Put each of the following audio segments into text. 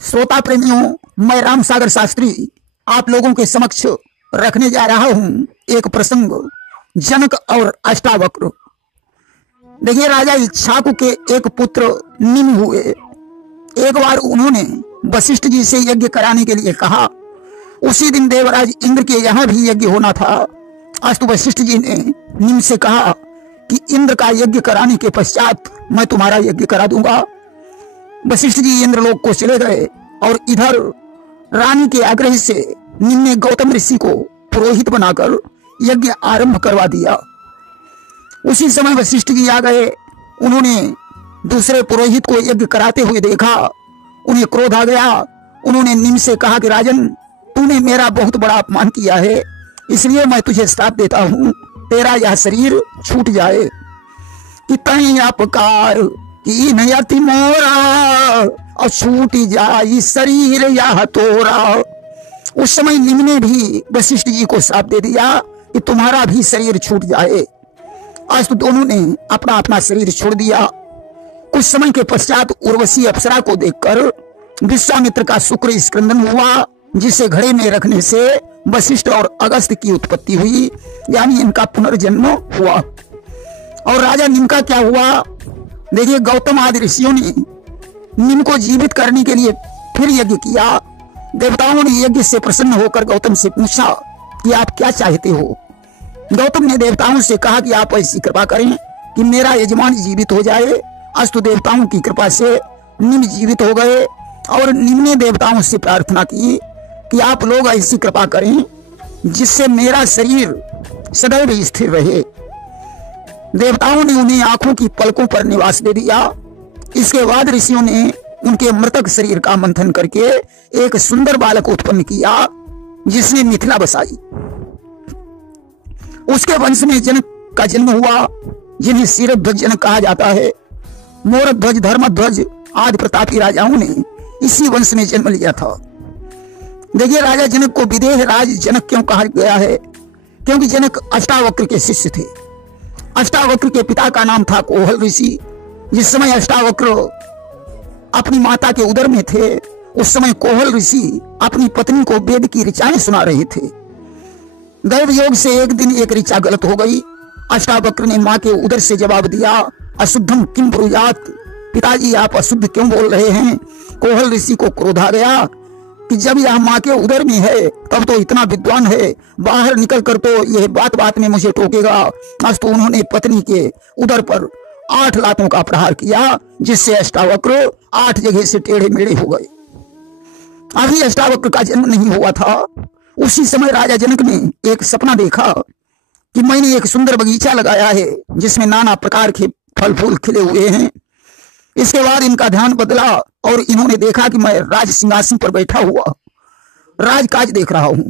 श्रोता प्रेमियों, मैं राम सागर शास्त्री आप लोगों के समक्ष रखने जा रहा हूं एक प्रसंग, जनक और अष्टावक्र। देखिए, राजा इक्ष्वाकु के एक पुत्र निम हुए। एक बार उन्होंने वशिष्ठ जी से यज्ञ कराने के लिए कहा। उसी दिन देवराज इंद्र के यहाँ भी यज्ञ होना था। अस्तु वशिष्ठ जी ने निम से कहा कि इंद्र का यज्ञ कराने के पश्चात मैं तुम्हारा यज्ञ करा दूंगा। वशिष्ठ जी इंद्रलोक को चले गए और इधर रानी के आग्रह से निम ने गौतम ऋषि को पुरोहित बनाकर यज्ञ आरंभ करवा दिया। उसी समय वशिष्ठ जी आ गए। उन्होंने दूसरे पुरोहित को यज्ञ कराते हुए देखा। उन्हें क्रोध आ गया। उन्होंने निम से कहा कि राजन, तूने मेरा बहुत बड़ा अपमान किया है, इसलिए मैं तुझे श्राप देता हूं, तेरा यह शरीर छूट जाए। कि तई अपकार की नयति मोरा और छूट जाई शरीर यह तोरा। उस समय निम ने भी वशिष्ठ जी को श्राप दे दिया कि तुम्हारा भी शरीर छूट जाए। आज तो दोनों ने अपना अपना शरीर छोड़ दिया। कुछ समय के पश्चात उर्वशी अप्सरा को देखकर विश्वामित्र का शुक्र स्क्रंदन हुआ, जिसे घड़े में रखने से वशिष्ठ और अगस्त्य की उत्पत्ति हुई, यानी इनका पुनर्जन्म हुआ। और राजा निम का क्या हुआ? देखिए, गौतम आदि ऋषियों ने निम को जीवित करने के लिए फिर यज्ञ किया। देवताओं ने यज्ञ से प्रसन्न होकर गौतम से पूछा कि आप क्या चाहते हो। गौतम ने देवताओं से कहा कि आप ऐसी कृपा करें कि मेरा यजमान जीवित हो जाए। अस्तु देवताओं की कृपा से निम जीवित हो गए और निम ने देवताओं से प्रार्थना की कि आप लोग ऐसी कृपा करें जिससे मेरा शरीर सदैव स्थिर रहे। देवताओं ने उन्हें आंखों की पलकों पर निवास दे दिया। इसके बाद ऋषियों ने उनके मृतक शरीर का मंथन करके एक सुंदर बालक उत्पन्न किया, जिसने मिथिला बसाई। उसके वंश में जनक का जन्म हुआ, जिन्हें शीरध्वज जनक कहा जाता है। मोरध्वज, धर्मध्वज आदि प्रतापी राजाओं ने इसी वंश में जन्म लिया था। देखिए, राजा जनक को विदेह राज जनक क्यों कहा गया है? क्योंकि जनक अष्टावक्र के शिष्य थे। अष्टावक्र के पिता का नाम था कोहल ऋषि। जिस समय अष्टावक्र अपनी माता के उदर में थे, उस समय कोहल ऋषि अपनी पत्नी को वेद की ऋचाएं सुना रहे थे। दैव योग से एक दिन एक ऋचा गलत हो गई। अष्टावक्र ने मां के उदर से जवाब दिया, अशुद्धम किम ब्रूयात, पिताजी आप अशुद्ध क्यों बोल रहे हैं? कोहल ऋषि को क्रोध आ गया कि जब यह मां के उदर में है तब तो इतना विद्वान है, बाहर निकल कर तो यह बात बात में मुझे टोकेगा। आज तो उन्होंने पत्नी के उदर पर 8 लातों का प्रहार किया, जिससे अष्टावक्र 8 जगह से टेढ़े मेढ़े हो गए। अभी अष्टावक्र का जन्म नहीं हुआ था। उसी समय राजा जनक ने एक सपना देखा कि मैंने एक सुंदर बगीचा लगाया है, जिसमें नाना प्रकार के फल फूल खिले हुए हैं। इसके बाद इनका ध्यान बदला और इन्होंने देखा कि मैं राज सिंहासन पर बैठा हुआ राजकाज देख रहा हूं।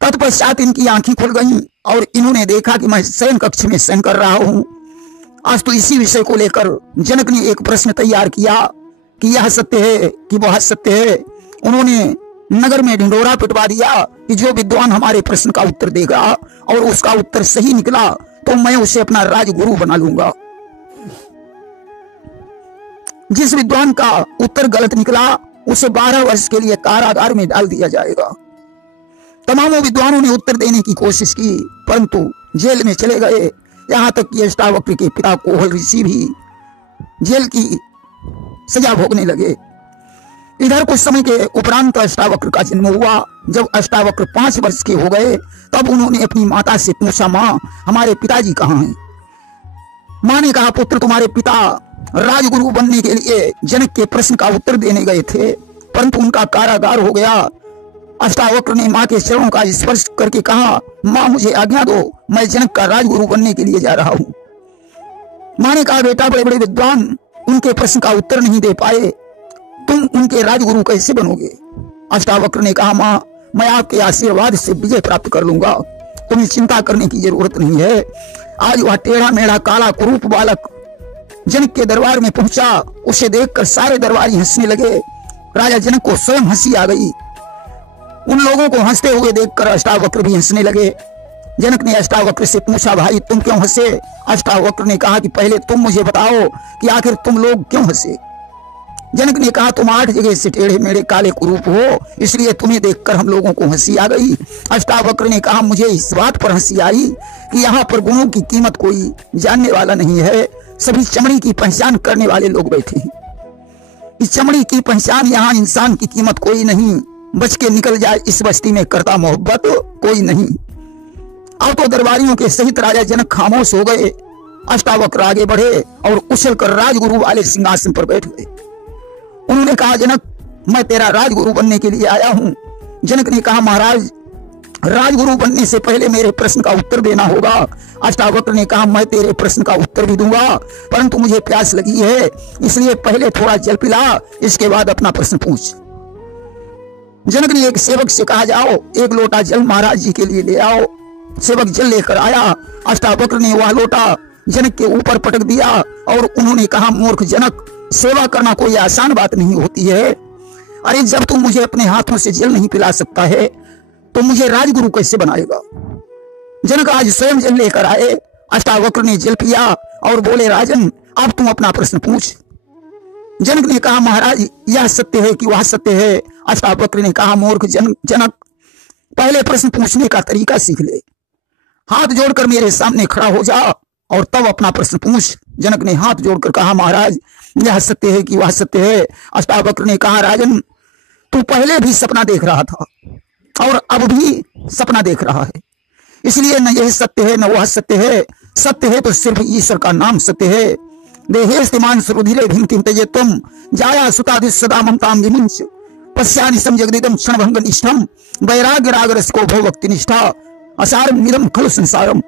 तत्पश्चात इनकी आंखें खुल गईं और इन्होंने देखा कि मैं शयन कक्ष में शयन कर रहा हूं। आज तो इसी विषय को लेकर जनक ने एक प्रश्न तैयार किया कि यह सत्य है कि वह सत्य है। उन्होंने नगर में ढिंढोरा पिटवा दिया कि जो विद्वान हमारे प्रश्न का उत्तर देगा और उसका उत्तर सही निकला तो मैं उसे अपना राजगुरु बना लूंगा। जिस विद्वान का उत्तर गलत निकला उसे 12 वर्ष के लिए कारागार में डाल दिया जाएगा। तमामों विद्वानों ने उत्तर देने की कोशिश की, परंतु जेल में चले गए। यहां तक कि अष्टावक्र के पिता कोहल ऋषि भी जेल की सजा भोगने लगे। इधर कुछ समय के उपरांत अष्टावक्र का जन्म हुआ। जब अष्टावक्र 5 वर्ष के हो गए तब उन्होंने अपनी माता से पूछा, माँ हमारे पिताजी कहाँ हैं? माँ ने कहा, पुत्र तुम्हारे पिता राजगुरु बनने के लिए जनक के प्रश्न का उत्तर देने गए थे, परंतु उनका कारागार हो गया। अष्टावक्र ने माँ के चरणों का स्पर्श करके कहा, माँ मुझे आज्ञा दो, मैं जनक का राजगुरु बनने के लिए जा रहा हूँ। माँ ने कहा, बेटा बड़े बड़े विद्वान उनके प्रश्न का उत्तर नहीं दे पाए, तुम उनके राजगुरु कैसे बनोगे? अष्टावक्र ने कहा, माँ मैं आपके आशीर्वाद से विजय प्राप्त कर लूंगा, तुम्हें चिंता करने की जरूरत नहीं है। आज वह टेढ़ा मेढ़ा काला कुरूप बालक जनक के दरबार में पहुंचा। उसे देखकर सारे दरबारी हंसने लगे। राजा जनक को स्वयं हंसी आ गई। उन लोगों को हंसते हुए देखकर अष्टावक्र भी हंसने लगे। जनक ने अष्टावक्र से पूछा, भाई तुम क्यों हंसे? अष्टावक्र ने कहा कि पहले तुम मुझे बताओ कि आखिर तुम लोग क्यों हंसे। जनक ने कहा तुम 8 जगह से टेढ़े मेढ़े काले कुरूप हो, इसलिए तुम्हें देखकर हम लोगों को हंसी आ गई। अष्टावक्र ने कहा मुझे इस बात पर हंसी आई कि यहाँ पर गुणों की कीमत कोई जानने वाला नहीं है, सभी चमड़ी की पहचान करने वाले लोग बैठे हैं। इस चमड़ी की पहचान, यहाँ इंसान की कीमत कोई नहीं, बच के निकल जाए इस बस्ती में करता मोहब्बत कोई नहीं। अब तो दरबारियों के सहित राजा जनक खामोश हो गए। अष्टावक्र आगे बढ़े और उछलकर राजगुरु वाले सिंहासन पर बैठ गए। उन्होंने कहा जनक मैं तेरा राजगुरु बनने के लिए आया हूं। जनक ने कहा महाराज राजगुरु बनने से पहले मेरे प्रश्न का उत्तर देना होगा। अष्टावक्र ने कहा मैं तेरे प्रश्न का उत्तर भी दूंगा, परंतु मुझे प्यास लगी है, इसलिए पहले थोड़ा जल पिला, इसके बाद अपना प्रश्न पूछ। जनक ने एक सेवक से कहा जाओ 1 लोटा जल महाराज जी के लिए ले आओ। सेवक जल लेकर आया। अष्टावक्र ने वह लोटा जनक के ऊपर पटक दिया और उन्होंने कहा मूर्ख जनक, सेवा करना कोई आसान बात नहीं होती है। अरे जब तुम मुझे अपने हाथों से जल नहीं पिला सकता है तो मुझे राजगुरु कैसे बनाएगा। जनक आज स्वयं जल लेकर आए। अष्टावक्र ने जल पिया और बोले राजन अब तुम अपना प्रश्न पूछ। जनक ने कहा महाराज यह सत्य है कि वह सत्य है। अष्टावक्र ने कहा मूर्ख जनक, पहले प्रश्न पूछने का तरीका सीख ले, हाथ जोड़कर मेरे सामने खड़ा हो जा और तब अपना प्रश्न पूछ। जनक ने हाथ जोड़कर कहा महाराज यह सत्य है कि वह सत्य है। अष्टावक्र ने कहा राजन तू पहले भी सपना देख रहा था और अब भी सपना देख रहा है, इसलिए न यह सत्य है न वह सत्य है। सत्य है तो सिर्फ ईश्वर का नाम सत्य है। देहेस्तिमान सुरुधिरे भीमतिम तेजे तुम जाया सुतादि सदा ममताम विमुंच पश्यानि समजगदिदम क्षणभंग निष्ठम वैराग्य राग रसिको भवभक्ति निष्ठा असारम निरम खलु संसारम।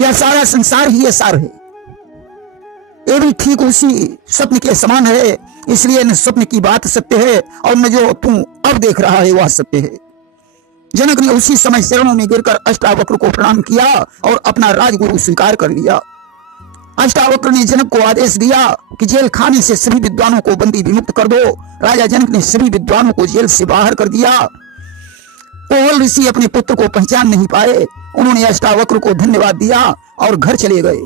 यह सारा संसार ही सार है, ये भी ठीक उसी स्वप्न के समान है, इसलिए न स्वप्न की बात सत्य है और न जो तू अब देख रहा है वह सत्य है। जनक ने उसी समय चरणों में गिरकर अष्टावक्र को प्रणाम किया और अपना राजगुरु स्वीकार कर लिया। अष्टावक्र ने जनक को आदेश दिया कि जेल खाने से सभी विद्वानों को बंदी विमुक्त कर दो। राजा जनक ने सभी विद्वानों को जेल से बाहर कर दिया। कोहल ऋषि अपने पुत्र को पहचान नहीं पाए, उन्होंने अष्टावक्र को धन्यवाद दिया और घर चले गए।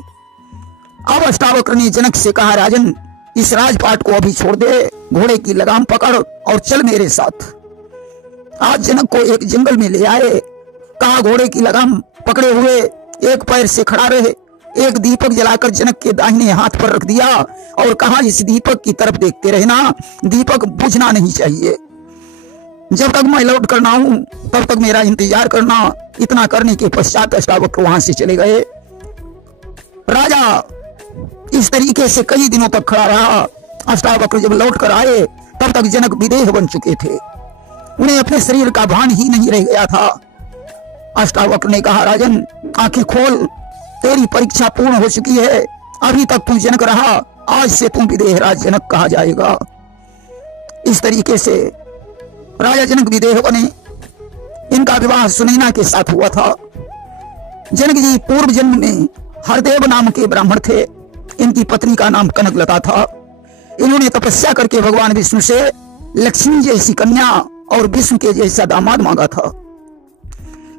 अब अष्टावक्र ने जनक से कहा राजन इस राजपाट को अभी छोड़ दे, घोड़े की लगाम पकड़ और चल मेरे साथ। आज जनक को एक जंगल में ले आए, कहा घोड़े की लगाम पकड़े हुए एक पैर से खड़ा रहे, एक दीपक जलाकर जनक के दाहिने हाथ पर रख दिया और कहा इस दीपक की तरफ देखते रहना, दीपक बुझना नहीं चाहिए, जब तक मैं लौट कर ना हूं तब तक मेरा इंतजार करना। इतना करने के पश्चात अष्टावक्र वहां से चले गए। राजा इस तरीके से कई दिनों तक खड़ा रहा। अष्टावक्र जब लौट कर आए तब तक जनक विदेह बन चुके थे, उन्हें अपने शरीर का भान ही नहीं रह गया था। अष्टावक्र ने कहा राजन आंखें खोल, तेरी परीक्षा पूर्ण हो चुकी है, अभी तक तू जनक रहा, आज से तू विदेह राज जनक कहा जाएगा। इस तरीके से राजा जनक विदेह बने। इनका विवाह सुनैना के साथ हुआ था। जनक जी पूर्व जन्म में हरदेव नाम के ब्राह्मण थे, इनकी पत्नी का नाम कनकलता था। इन्होंने तपस्या करके भगवान विष्णु से लक्ष्मी जैसी कन्या और विष्णु के जैसा दामाद मांगा था,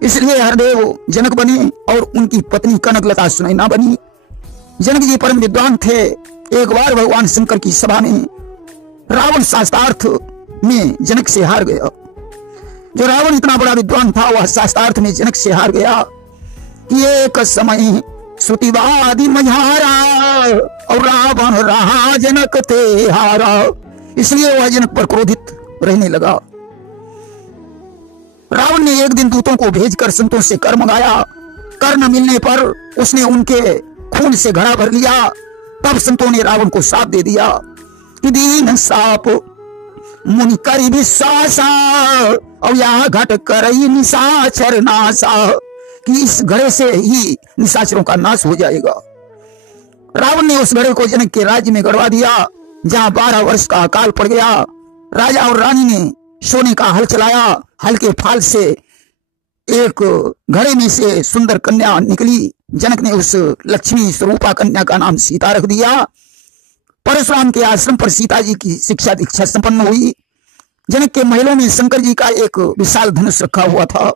इसलिए हरदेव जनक बने और उनकी पत्नी कनकलता सुनैना बनी। जनक जी परम विद्वान थे। एक बार भगवान शंकर की सभा में रावण शास्त्रार्थ में जनक से हार गया। जो रावण इतना बड़ा विद्वान था वह शास्त्रार्थ में जनक से हार गया कि एक समय श्रुतिवादी मझारा और रावण रहा जनक ते हारा, इसलिए वह जनक पर क्रोधित रहने लगा। रावण ने एक दिन दूतों को भेजकर संतों से कर मंगाया। कर न मिलने पर उसने उनके खून से घड़ा भर लिया। तब संतों ने रावण को श्राप दे दिया कि दीन साप मुनि करी विश्वासा और यह घट करई निशाचर नासा, कि इस घड़े से ही निशाचरों का नाश हो जाएगा। रावण ने उस घड़े को जनक के राज्य में गड़वा दिया, जहां 12 वर्ष का अकाल पड़ गया। राजा और रानी ने सोने का हल चलाया। हल के फाल से एक घड़े में से सुंदर कन्या निकली। जनक ने उस लक्ष्मी स्वरूपा कन्या का नाम सीता रख दिया। परशुराम के आश्रम पर सीता जी की शिक्षा दीक्षा संपन्न हुई। जनक के महलों में शंकर जी का एक विशाल धनुष रखा हुआ था।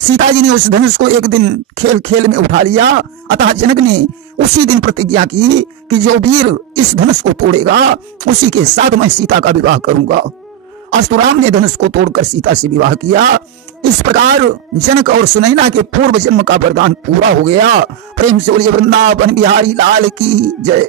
सीता जी ने उस धनुष को एक दिन खेल खेल में उठा लिया। अतः जनक ने उसी दिन प्रतिज्ञा की कि जो वीर इस धनुष को तोड़ेगा उसी के साथ मैं सीता का विवाह करूंगा। अस्तुराम ने धनुष को तोड़कर सीता से विवाह किया। इस प्रकार जनक और सुनैना के पूर्व जन्म का वरदान पूरा हो गया। प्रेम से बोलिए वृंदावन बिहारी लाल की जय।